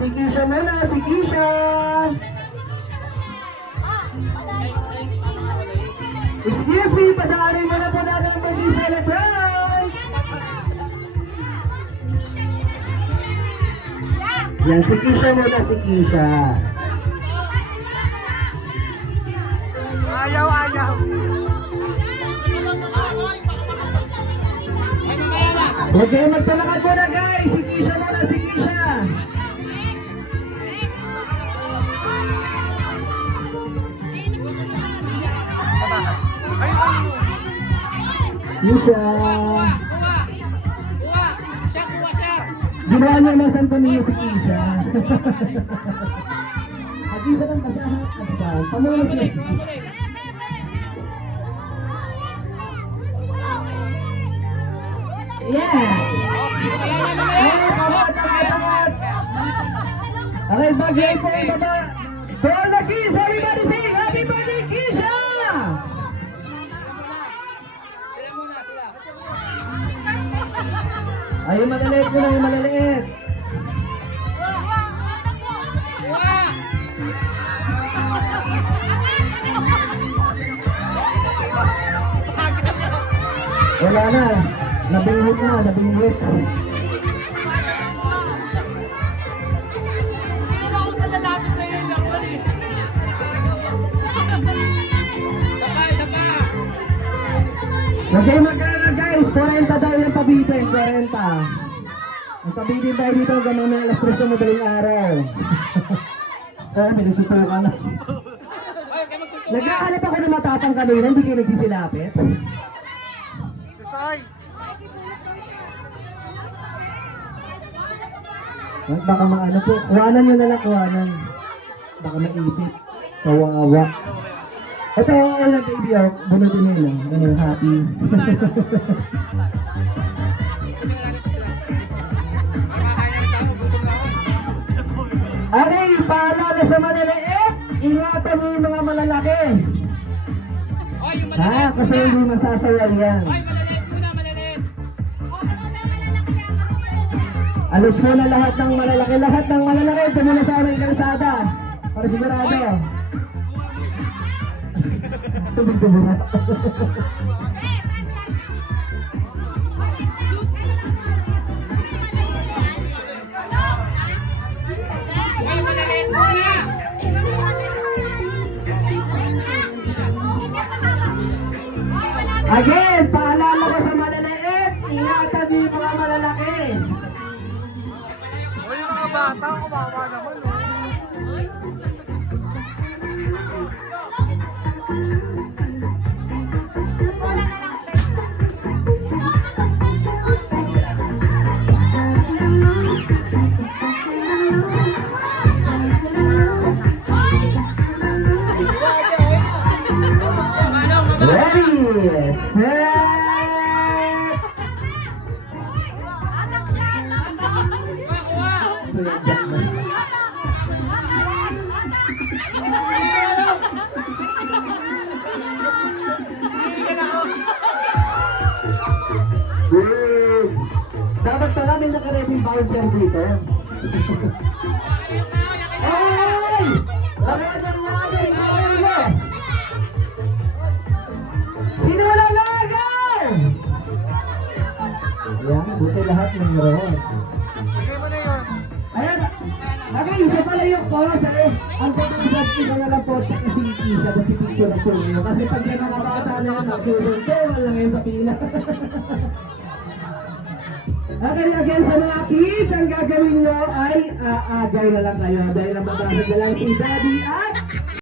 Si Kisha muna, si Kisha. Excuse me, padaanin mo na po natin ang birthday celebrant. Yan, si Kisha muna, si Kisha. Ayaw, ayaw. Huwag kayo magpalakad muna guys, si Kisha muna, si Kisha. Kisha. Ginawa niya ng Santo Niño si Kisha. Kisha lang kasahat. Pamulas niya. Yeah! Okay, bagay po ang baba. For all the kids, everybody sing Happy Birthday, Kisha! Ay, yung malaliit ko lang, yung malaliit. Wala na. Nabinghit na, nabinghit. Hindi ako sa lalapit sa iyo lang. Sapa. Huwag kayo magkala guys, 40 daw yung pabitin, 40. Ang pabitin tayo dito, ganun na alas 3 na madaling araw. Oo, may nagsutulo ka na. Naghahanap ako ng matapang kanina, hindi kayo nagsisilapit. Design. Baka maano po, kuhanan nyo na lang, kuhanan. Baka maipit. Kawawa. Ito, all na baby, bunutin nila. Ano, happy. Aray, paalala sa maliliit, ingatan mo yung mga malalaki. Ha, kasi hindi masasawal yan. Alos mo na lahat ng malalaki, ito muna sa aming kalsada. Para sigurado. Tubig-tubig. Again, paalala ko sa malaliit, ingatan niyo yung mga malalaki. O yung mga bata, kumawa naman. Ready, set. Dapat pa namin naka-ready bouncer dito. Ay! Sarado namin! Sino walang lagaw? Yan, buti lahat ng meron. Bigay mo na yun. Ayan, okay, isa pala yung cause, ang pag-isastin ko na lang po sa kasiki sa pagpipicture na po nyo. Kasi pag yung mga bata na yung nagsusunod, wala lang ngayon sa pila. Okay, again sa mga kids, ang gagawin nyo ay aagay na lang kayo. Dahil ang babasa na lang si Daddy at